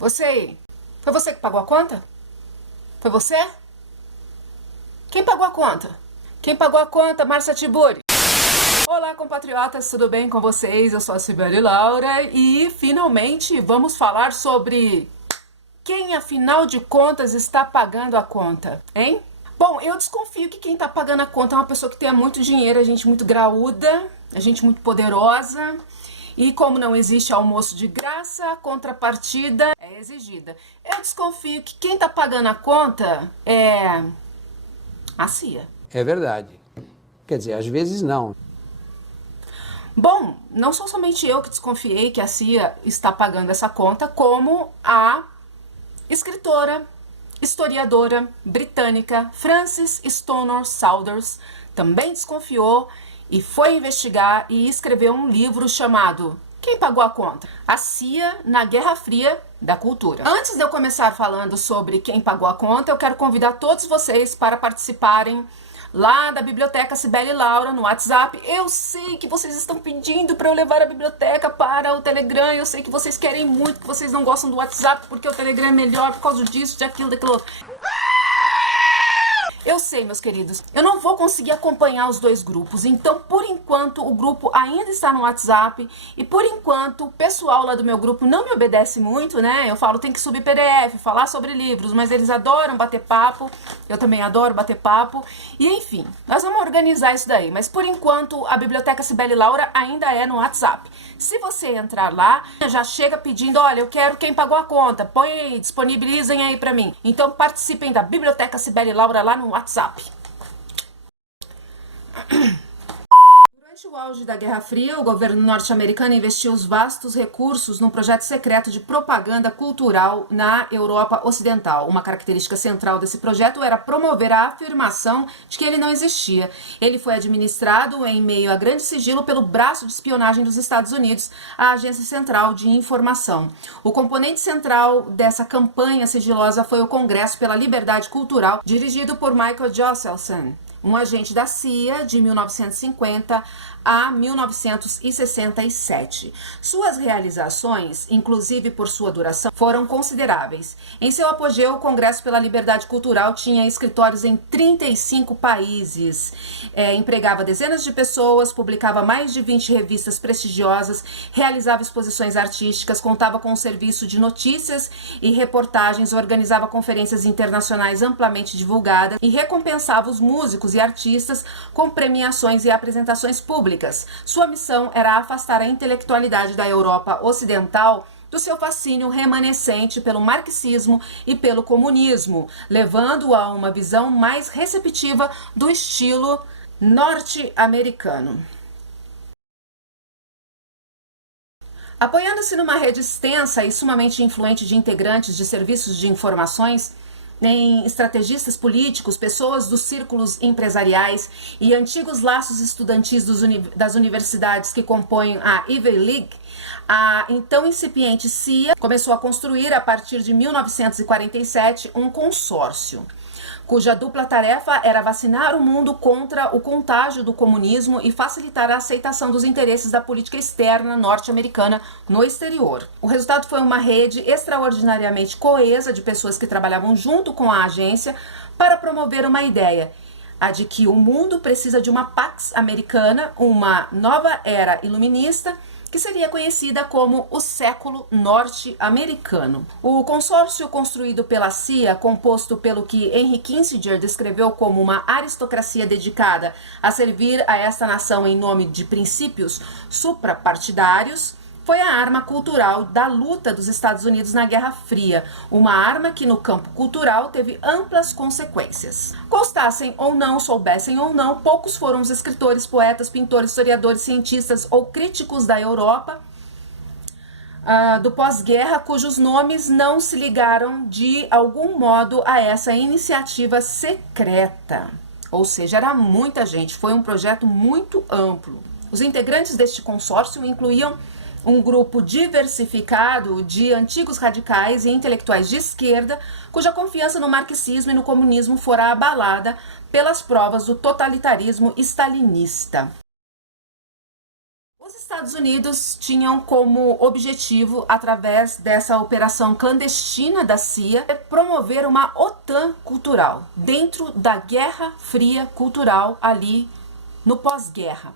Você aí, foi você que pagou a conta? Foi você? Quem pagou a conta? Quem pagou a conta, Márcia Tiburi? Olá, compatriotas, tudo bem com vocês? Eu sou a Sibeli Laura e finalmente vamos falar sobre quem, afinal de contas, está pagando a conta, hein? Bom, eu desconfio que quem está pagando a conta é uma pessoa que tenha muito dinheiro, a gente muito graúda, a gente muito poderosa. E como não existe almoço de graça, a contrapartida é exigida. Eu desconfio que quem está pagando a conta é a CIA. É verdade. Quer dizer, às vezes não. Bom, não sou somente eu que desconfiei que a CIA está pagando essa conta, como a escritora, historiadora britânica Frances Stonor Saunders também desconfiou e foi investigar e escreveu um livro chamado Quem Pagou a Conta? A CIA na Guerra Fria da Cultura. Antes de eu começar falando sobre quem pagou a conta, eu quero convidar todos vocês para participarem lá da Biblioteca Sibeli Laura no WhatsApp. Eu sei que vocês estão pedindo para eu levar a biblioteca para o Telegram. Eu sei que vocês querem muito, que vocês não gostam do WhatsApp porque o Telegram é melhor por causa disso, daquilo, daquilo outro. Eu sei, meus queridos, eu não vou conseguir acompanhar os dois grupos, então por enquanto o grupo ainda está no WhatsApp e por enquanto o pessoal lá do meu grupo não me obedece muito, né? Eu falo, tem que subir PDF, falar sobre livros, mas eles adoram bater papo, eu também adoro bater papo e enfim, nós vamos organizar isso daí, mas por enquanto a Biblioteca Sibeli Laura ainda é no WhatsApp. Se você entrar lá, já chega pedindo, olha, eu quero quem pagou a conta, põe aí, disponibilizem aí pra mim. Então participem da Biblioteca Sibeli Laura lá no WhatsApp. Durante o auge da Guerra Fria, o governo norte-americano investiu os vastos recursos num projeto secreto de propaganda cultural na Europa Ocidental. Uma característica central desse projeto era promover a afirmação de que ele não existia. Ele foi administrado em meio a grande sigilo pelo braço de espionagem dos Estados Unidos, a Agência Central de Informação. O componente central dessa campanha sigilosa foi o Congresso pela Liberdade Cultural, dirigido por Michael Josselson, um agente da CIA de 1950 a 1967. Suas realizações, inclusive por sua duração, foram consideráveis. Em seu apogeu, o Congresso pela Liberdade Cultural tinha escritórios em 35 países, empregava dezenas de pessoas, publicava mais de 20 revistas prestigiosas, realizava exposições artísticas, contava com um serviço de notícias e reportagens, organizava conferências internacionais amplamente divulgadas e recompensava os músicos e artistas com premiações e apresentações públicas. Sua missão era afastar a intelectualidade da Europa Ocidental do seu fascínio remanescente pelo marxismo e pelo comunismo, levando-o a uma visão mais receptiva do estilo norte-americano. Apoiando-se numa rede extensa e sumamente influente de integrantes de serviços de informações, em estrategistas políticos, pessoas dos círculos empresariais e antigos laços estudantis das universidades que compõem a Ivy League, a então incipiente CIA começou a construir, a partir de 1947, um consórcio, cuja dupla tarefa era vacinar o mundo contra o contágio do comunismo e facilitar a aceitação dos interesses da política externa norte-americana no exterior. O resultado foi uma rede extraordinariamente coesa de pessoas que trabalhavam junto com a agência para promover uma ideia, a de que o mundo precisa de uma Pax Americana, uma nova era iluminista, que seria conhecida como o século norte-americano. O consórcio construído pela CIA, composto pelo que Henry Kissinger descreveu como uma aristocracia dedicada a servir a esta nação em nome de princípios suprapartidários, foi a arma cultural da luta dos Estados Unidos na Guerra Fria, uma arma que no campo cultural teve amplas consequências. Gostassem ou não, soubessem ou não, poucos foram os escritores, poetas, pintores, historiadores, cientistas ou críticos da Europa do pós-guerra cujos nomes não se ligaram de algum modo a essa iniciativa secreta. Ou seja, era muita gente, foi um projeto muito amplo. Os integrantes deste consórcio incluíam um grupo diversificado de antigos radicais e intelectuais de esquerda, cuja confiança no marxismo e no comunismo fora abalada pelas provas do totalitarismo stalinista. Os Estados Unidos tinham como objetivo, através dessa operação clandestina da CIA, promover uma OTAN cultural, dentro da Guerra Fria cultural ali no pós-guerra.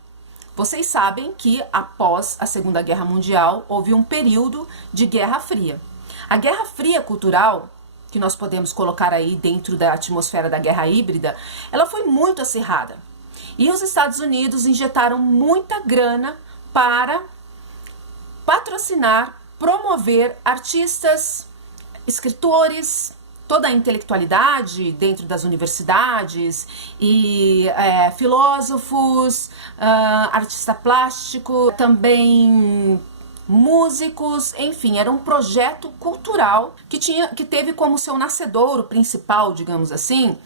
Vocês sabem que após a Segunda Guerra Mundial houve um período de Guerra Fria. A Guerra Fria cultural, que nós podemos colocar aí dentro da atmosfera da guerra híbrida, ela foi muito acirrada. E os Estados Unidos injetaram muita grana para patrocinar, promover artistas, escritores, toda a intelectualidade dentro das universidades e filósofos, artista plástico, também músicos, enfim, era um projeto cultural que teve como seu nascedouro principal, digamos assim,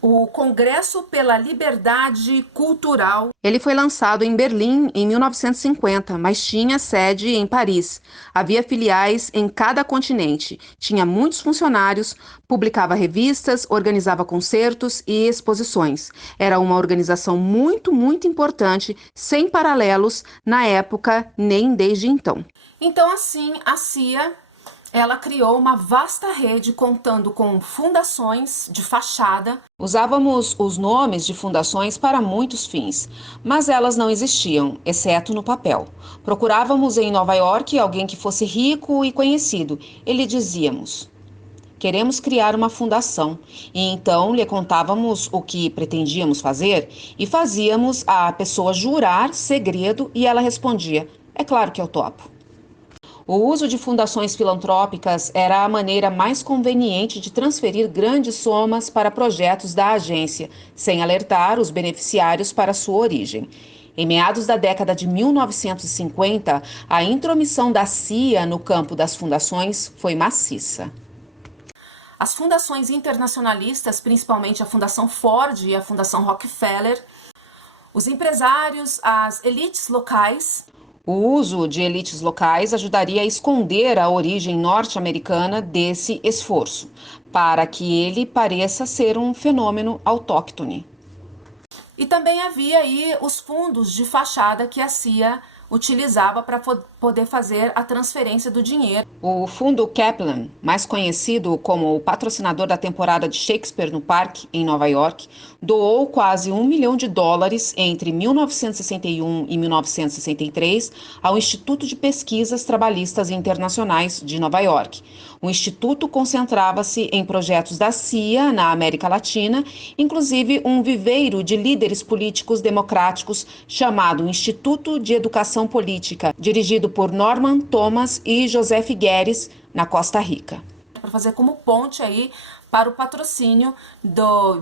o Congresso pela Liberdade Cultural. Ele foi lançado em Berlim em 1950, mas tinha sede em Paris. Havia filiais em cada continente, tinha muitos funcionários, publicava revistas, organizava concertos e exposições. Era uma organização muito, muito importante, sem paralelos na época nem desde então. Então, assim, a CIA ela criou uma vasta rede contando com fundações de fachada. Usávamos os nomes de fundações para muitos fins, mas elas não existiam, exceto no papel. Procurávamos em Nova York alguém que fosse rico e conhecido e lhe dizíamos: queremos criar uma fundação. E então lhe contávamos o que pretendíamos fazer e fazíamos a pessoa jurar segredo e ela respondia: é claro que eu topo. O uso de fundações filantrópicas era a maneira mais conveniente de transferir grandes somas para projetos da agência, sem alertar os beneficiários para sua origem. Em meados da década de 1950, a intromissão da CIA no campo das fundações foi maciça. As fundações internacionalistas, principalmente a Fundação Ford e a Fundação Rockefeller, os empresários, as elites locais. O uso de elites locais ajudaria a esconder a origem norte-americana desse esforço, para que ele pareça ser um fenômeno autóctone. E também havia aí os fundos de fachada que a CIA utilizava para poder fazer a transferência do dinheiro. O Fundo Kaplan, mais conhecido como o patrocinador da temporada de Shakespeare no Parque, em Nova York, doou quase $1 milhão entre 1961 e 1963 ao Instituto de Pesquisas Trabalhistas Internacionais de Nova York. O instituto concentrava-se em projetos da CIA na América Latina, inclusive um viveiro de líderes políticos democráticos chamado Instituto de Educação Política, dirigido por Norman Thomas e José Figueres, na Costa Rica. Para fazer como ponte aí para o patrocínio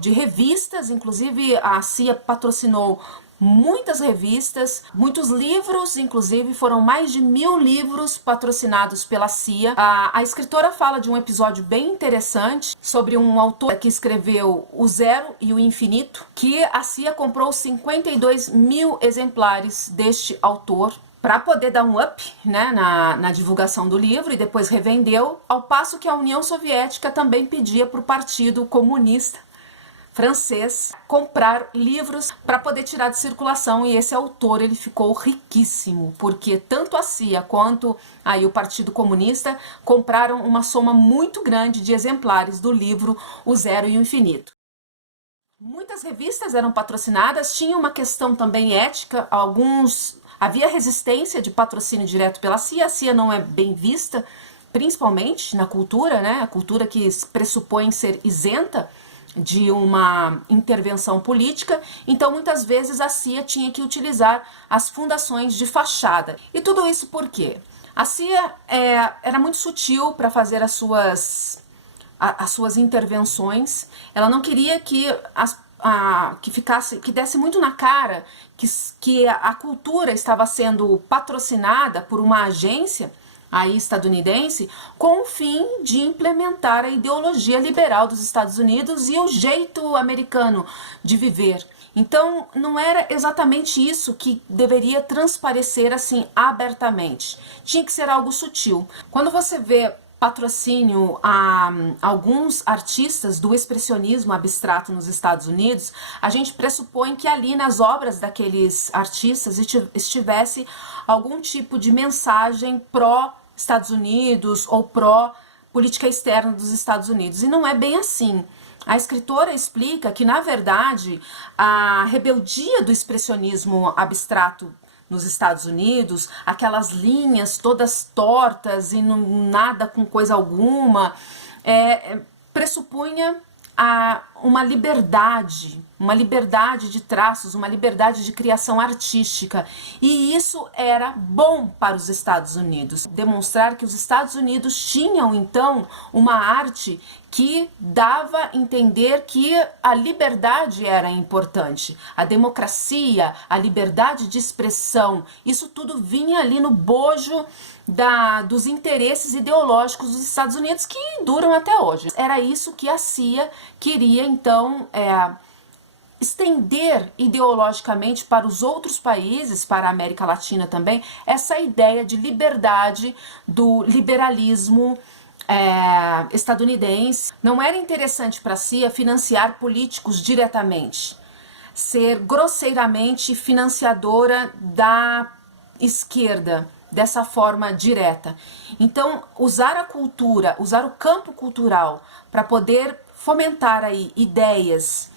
de revistas, inclusive a CIA patrocinou muitas revistas, muitos livros, inclusive foram mais de 1000 livros patrocinados pela CIA. A escritora fala de um episódio bem interessante sobre um autor que escreveu O Zero e o Infinito, que a CIA comprou 52 mil exemplares deste autor para poder dar um up, né, na divulgação do livro, e depois revendeu, ao passo que a União Soviética também pedia para o Partido Comunista francês comprar livros para poder tirar de circulação, e esse autor ele ficou riquíssimo, porque tanto a CIA quanto aí o Partido Comunista compraram uma soma muito grande de exemplares do livro O Zero e o Infinito. Muitas revistas eram patrocinadas, tinha uma questão também ética, havia resistência de patrocínio direto pela CIA, a CIA não é bem vista, principalmente na cultura, né? A cultura que pressupõe ser isenta de uma intervenção política, então muitas vezes a CIA tinha que utilizar as fundações de fachada. E tudo isso por quê? A CIA era muito sutil para fazer as suas intervenções, ela não queria que que desse muito na cara que a cultura estava sendo patrocinada por uma agência aí estadunidense com o fim de implementar a ideologia liberal dos Estados Unidos e o jeito americano de viver. Então, não era exatamente isso que deveria transparecer assim abertamente. Tinha que ser algo sutil. Quando você vê patrocínio a alguns artistas do expressionismo abstrato nos Estados Unidos, a gente pressupõe que ali nas obras daqueles artistas estivesse algum tipo de mensagem pró-Estados Unidos ou pró-política externa dos Estados Unidos. E não é bem assim. A escritora explica que, na verdade, a rebeldia do expressionismo abstrato nos Estados Unidos, aquelas linhas todas tortas e nada com coisa alguma, pressupunha uma liberdade de traços, uma liberdade de criação artística. E isso era bom para os Estados Unidos. Demonstrar que os Estados Unidos tinham, então, uma arte que dava a entender que a liberdade era importante, a democracia, a liberdade de expressão, isso tudo vinha ali no bojo dos interesses ideológicos dos Estados Unidos que duram até hoje. Era isso que a CIA queria, então, estender ideologicamente para os outros países, para a América Latina também, essa ideia de liberdade do liberalismo estadunidense. Não era interessante para a CIA financiar políticos diretamente, ser grosseiramente financiadora da esquerda, dessa forma direta. Então, usar a cultura, usar o campo cultural para poder fomentar aí ideias,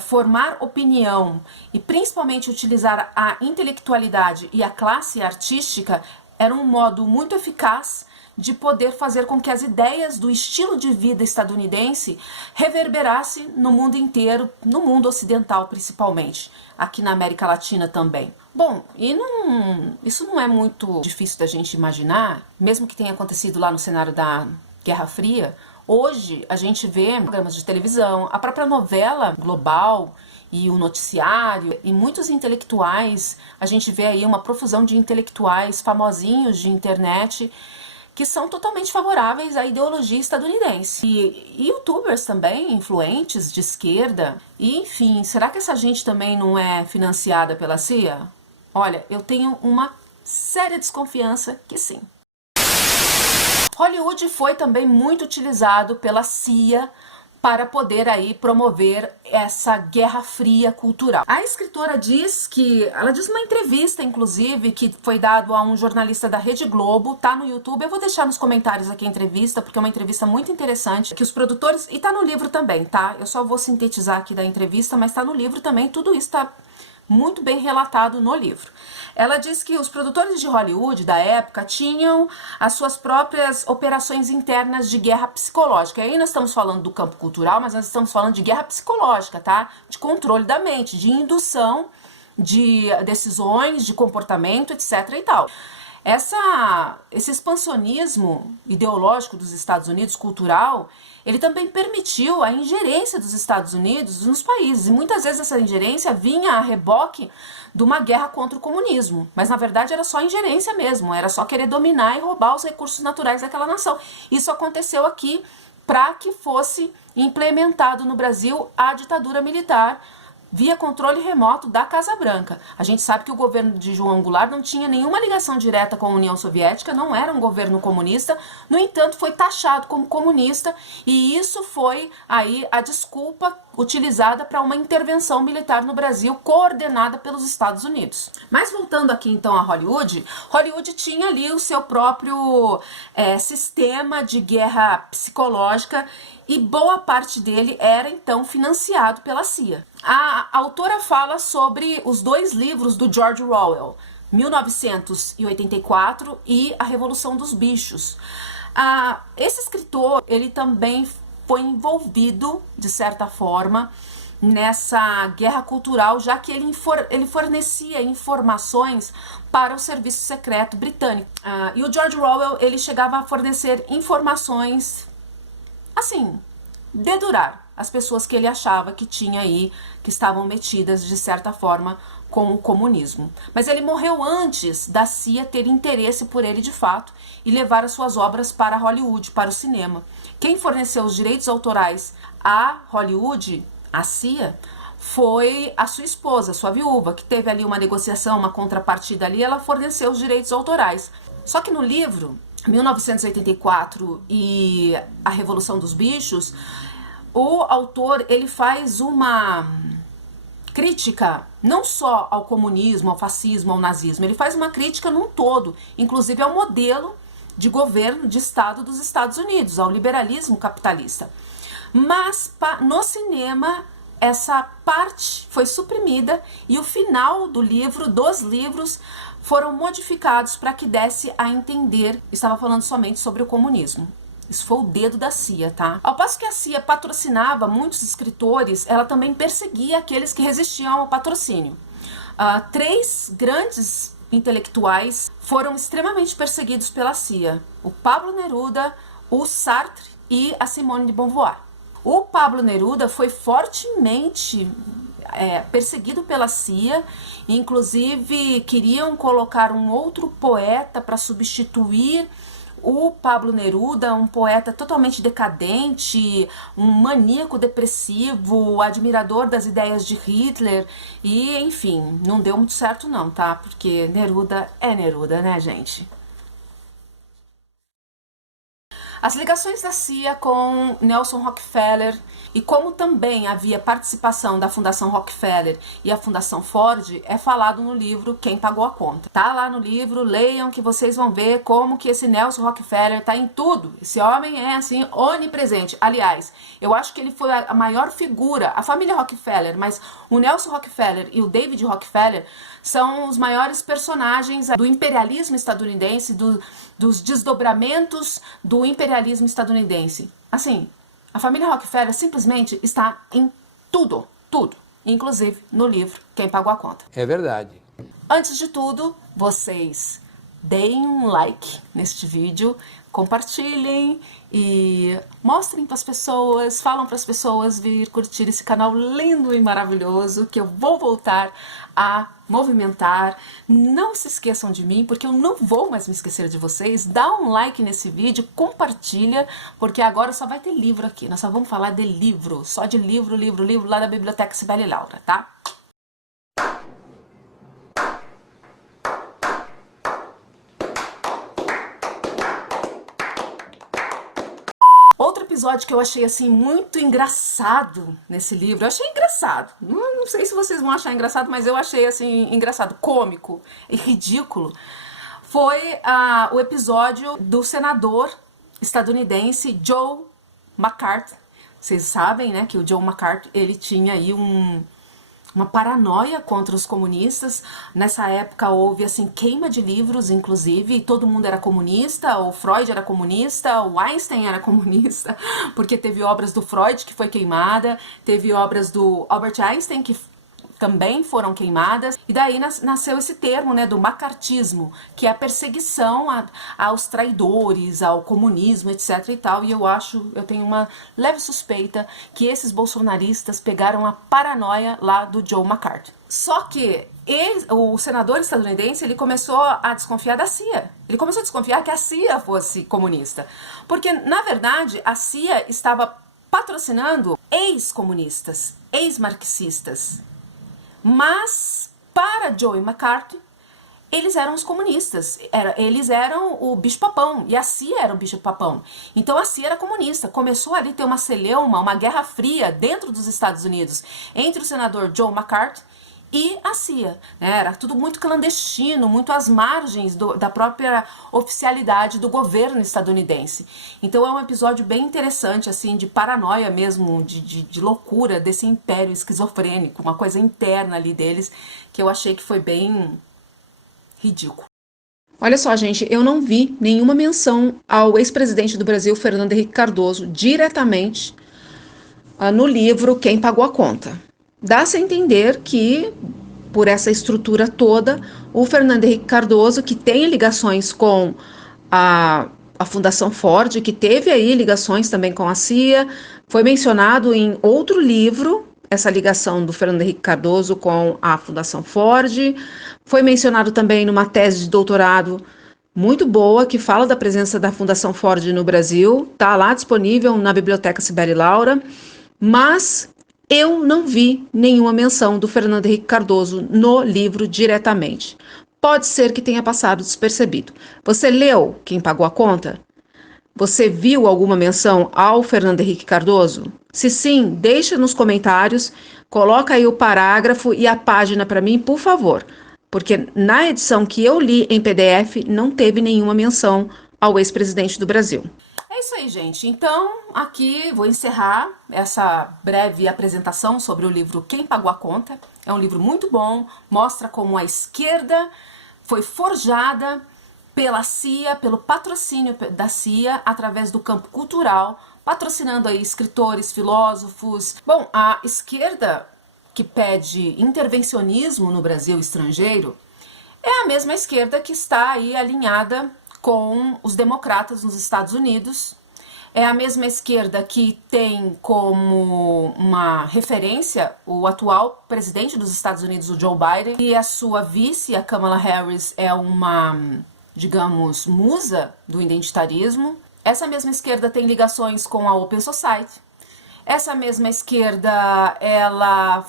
formar opinião e principalmente utilizar a intelectualidade e a classe artística era um modo muito eficaz de poder fazer com que as ideias do estilo de vida estadunidense reverberasse no mundo inteiro, no mundo ocidental principalmente, aqui na América Latina também. Bom, isso não é muito difícil da gente imaginar, mesmo que tenha acontecido lá no cenário da Guerra Fria. Hoje a gente vê programas de televisão, a própria novela global e o noticiário, e muitos intelectuais, a gente vê aí uma profusão de intelectuais famosinhos de internet que são totalmente favoráveis à ideologia estadunidense. E youtubers também, influentes de esquerda. E, enfim, será que essa gente também não é financiada pela CIA? Olha, eu tenho uma séria desconfiança que sim. Hollywood foi também muito utilizado pela CIA para poder aí promover essa guerra fria cultural. A escritora ela diz numa entrevista, inclusive, que foi dado a um jornalista da Rede Globo, tá no YouTube, eu vou deixar nos comentários aqui a entrevista, porque é uma entrevista muito interessante, que os produtores, e tá no livro também, tá? Eu só vou sintetizar aqui da entrevista, mas tá no livro também, tudo isso tá muito bem relatado no livro. Ela diz que os produtores de Hollywood da época tinham as suas próprias operações internas de guerra psicológica. E aí nós estamos falando do campo cultural, mas nós estamos falando de guerra psicológica, tá? De controle da mente, de indução de decisões, de comportamento, etc. e tal. Esse expansionismo ideológico dos Estados Unidos, cultural, ele também permitiu a ingerência dos Estados Unidos nos países. E muitas vezes essa ingerência vinha a reboque de uma guerra contra o comunismo. Mas na verdade era só ingerência mesmo, era só querer dominar e roubar os recursos naturais daquela nação. Isso aconteceu aqui para que fosse implementado no Brasil a ditadura militar via controle remoto da Casa Branca. A gente sabe que o governo de João Goulart não tinha nenhuma ligação direta com a União Soviética, não era um governo comunista, no entanto foi taxado como comunista e isso foi aí a desculpa utilizada para uma intervenção militar no Brasil coordenada pelos Estados Unidos. Mas voltando aqui então a Hollywood, Hollywood tinha ali o seu próprio sistema de guerra psicológica e boa parte dele era então financiado pela CIA. A autora fala sobre os dois livros do George Orwell, 1984 e A Revolução dos Bichos. Esse escritor, ele também foi envolvido, de certa forma, nessa guerra cultural, já que ele fornecia informações para o serviço secreto britânico. E o George Orwell, ele chegava a fornecer informações, assim, dedurar as pessoas que ele achava que tinha aí, que estavam metidas, de certa forma, com o comunismo. Mas ele morreu antes da CIA ter interesse por ele de fato e levar as suas obras para Hollywood, para o cinema. Quem forneceu os direitos autorais a Hollywood, a CIA, foi a sua esposa, sua viúva, que teve ali uma negociação, uma contrapartida ali, ela forneceu os direitos autorais. Só que no livro 1984 e a Revolução dos Bichos, o autor ele faz uma crítica não só ao comunismo, ao fascismo, ao nazismo, ele faz uma crítica num todo, inclusive ao modelo de governo, de Estado dos Estados Unidos, ao liberalismo capitalista. Mas no cinema essa parte foi suprimida e o final do livro, dos livros, foram modificados para que desse a entender, estava falando somente sobre o comunismo. Isso foi o dedo da CIA, tá? Ao passo que a CIA patrocinava muitos escritores, ela também perseguia aqueles que resistiam ao patrocínio. 3 grandes intelectuais foram extremamente perseguidos pela CIA: o Pablo Neruda, o Sartre e a Simone de Beauvoir. O Pablo Neruda foi fortemente perseguido pela CIA, inclusive queriam colocar um outro poeta para substituir o Pablo Neruda, um poeta totalmente decadente, um maníaco depressivo, admirador das ideias de Hitler, e enfim, não deu muito certo não, tá? Porque Neruda é Neruda, né, gente? As ligações da CIA com Nelson Rockefeller e como também havia participação da Fundação Rockefeller e a Fundação Ford é falado no livro Quem Pagou a Conta. Tá lá no livro, leiam que vocês vão ver como que esse Nelson Rockefeller tá em tudo. Esse homem é assim onipresente. Aliás, eu acho que ele foi a maior figura, a família Rockefeller, mas o Nelson Rockefeller e o David Rockefeller são os maiores personagens do imperialismo estadunidense, dos desdobramentos do imperialismo estadunidense. Assim, a família Rockefeller simplesmente está em tudo, inclusive no livro Quem Pagou a Conta. É verdade. Antes de tudo, vocês deem um like neste vídeo, compartilhem e mostrem para as pessoas, falam para as pessoas vir curtir esse canal lindo e maravilhoso que eu vou voltar a movimentar. Não se esqueçam de mim, porque eu não vou mais me esquecer de vocês. Dá um like nesse vídeo, compartilha, porque agora só vai ter livro aqui. Nós só vamos falar de livro, só de livro lá da Biblioteca Cibele Laura, tá? Outro episódio que eu achei assim muito engraçado nesse livro, eu achei engraçado, não sei se vocês vão achar engraçado, mas eu achei assim engraçado, cômico e ridículo, foi o episódio do senador estadunidense Joe McCarthy. Vocês sabem, né, que o Joe McCarthy, ele tinha aí uma paranoia contra os comunistas. Nessa época houve assim queima de livros, inclusive, todo mundo era comunista, o Freud era comunista, o Einstein era comunista, porque teve obras do Freud que foi queimada, teve obras do Albert Einstein que também foram queimadas, e daí nasceu esse termo, né, do macartismo, que é a perseguição aos traidores, ao comunismo, etc e tal, e eu tenho uma leve suspeita que esses bolsonaristas pegaram a paranoia lá do Joe McCarthy. Só que o senador estadunidense, ele começou a desconfiar da CIA, ele começou a desconfiar que a CIA fosse comunista, porque na verdade a CIA estava patrocinando ex-comunistas, ex-marxistas. Mas, para Joe McCarthy, eles eram os comunistas, eles eram o bicho-papão, e a CIA era o bicho-papão. Então a CIA era comunista. Começou ali a ter uma celeuma, uma guerra fria dentro dos Estados Unidos, entre o senador Joe McCarthy e a CIA, né? Era tudo muito clandestino, muito às margens da própria oficialidade do governo estadunidense. Então é um episódio bem interessante, assim, de paranoia mesmo, de loucura desse império esquizofrênico, uma coisa interna ali deles, que eu achei que foi bem ridículo. Olha só, gente, eu não vi nenhuma menção ao ex-presidente do Brasil, Fernando Henrique Cardoso, diretamente no livro Quem Pagou a Conta. Dá-se a entender que, por essa estrutura toda, o Fernando Henrique Cardoso, que tem ligações com a Fundação Ford, que teve aí ligações também com a CIA, foi mencionado em outro livro, essa ligação do Fernando Henrique Cardoso com a Fundação Ford, foi mencionado também numa tese de doutorado muito boa, que fala da presença da Fundação Ford no Brasil, está lá disponível na Biblioteca Cibele Laura, mas eu não vi nenhuma menção do Fernando Henrique Cardoso no livro diretamente. pode ser que tenha passado despercebido. Você leu Quem Pagou a Conta? Você viu alguma menção ao Fernando Henrique Cardoso? Se sim, deixa nos comentários, coloca aí o parágrafo e a página para mim, por favor, porque na edição que eu li em PDF não teve nenhuma menção ao ex-presidente do Brasil. É isso aí, gente. Então, aqui vou encerrar essa breve apresentação sobre o livro Quem Pagou a Conta. É um livro muito bom, mostra como a esquerda foi forjada pela CIA, pelo patrocínio da CIA, através do campo cultural, patrocinando aí escritores, filósofos. Bom, a esquerda que pede intervencionismo no Brasil estrangeiro é a mesma esquerda que está aí alinhada com os democratas nos Estados Unidos. É a mesma esquerda que tem como uma referência o atual presidente dos Estados Unidos, o Joe Biden, e a sua vice, a Kamala Harris, é uma, digamos, musa do identitarismo. Essa mesma esquerda tem ligações com a Open Society. Essa mesma esquerda, ela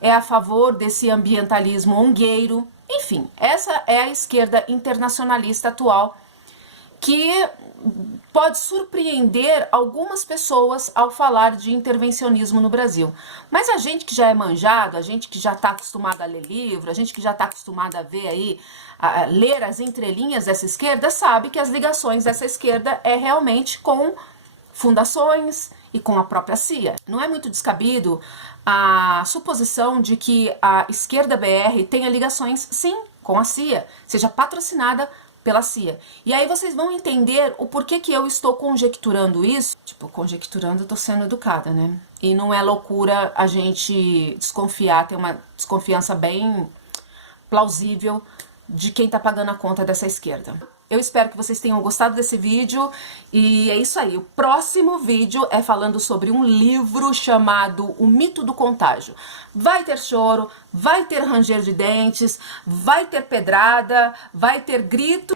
é a favor desse ambientalismo ongueiro. Enfim, essa é a esquerda internacionalista atual que pode surpreender algumas pessoas ao falar de intervencionismo no Brasil. Mas a gente que já é manjado, a gente que já está acostumado a ler livro, a gente que já está acostumado a ver aí, a ler as entrelinhas dessa esquerda, sabe que as ligações dessa esquerda é realmente com fundações e com a própria CIA. Não é muito descabido a suposição de que a esquerda BR tenha ligações, sim, com a CIA, seja patrocinada pela CIA. E aí vocês vão entender o porquê que eu estou conjecturando isso. Tipo, conjecturando, eu tô sendo educada, né? E não é loucura a gente desconfiar, ter uma desconfiança bem plausível de quem tá pagando a conta dessa esquerda. Eu espero que vocês tenham gostado desse vídeo e é isso aí. O próximo vídeo é falando sobre um livro chamado O Mito do Contágio. Vai ter choro, vai ter ranger de dentes, vai ter pedrada, vai ter grito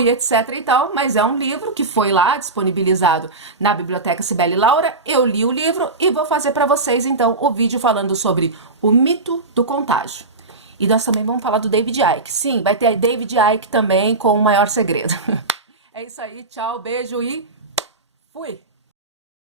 e etc e tal, mas é um livro que foi lá disponibilizado na Biblioteca Cibele Laura. Eu li o livro e vou fazer para vocês então o vídeo falando sobre o mito do contágio. E nós também vamos falar do David Icke. Sim, vai ter David Icke também com O Maior Segredo. É isso aí, tchau, beijo e fui!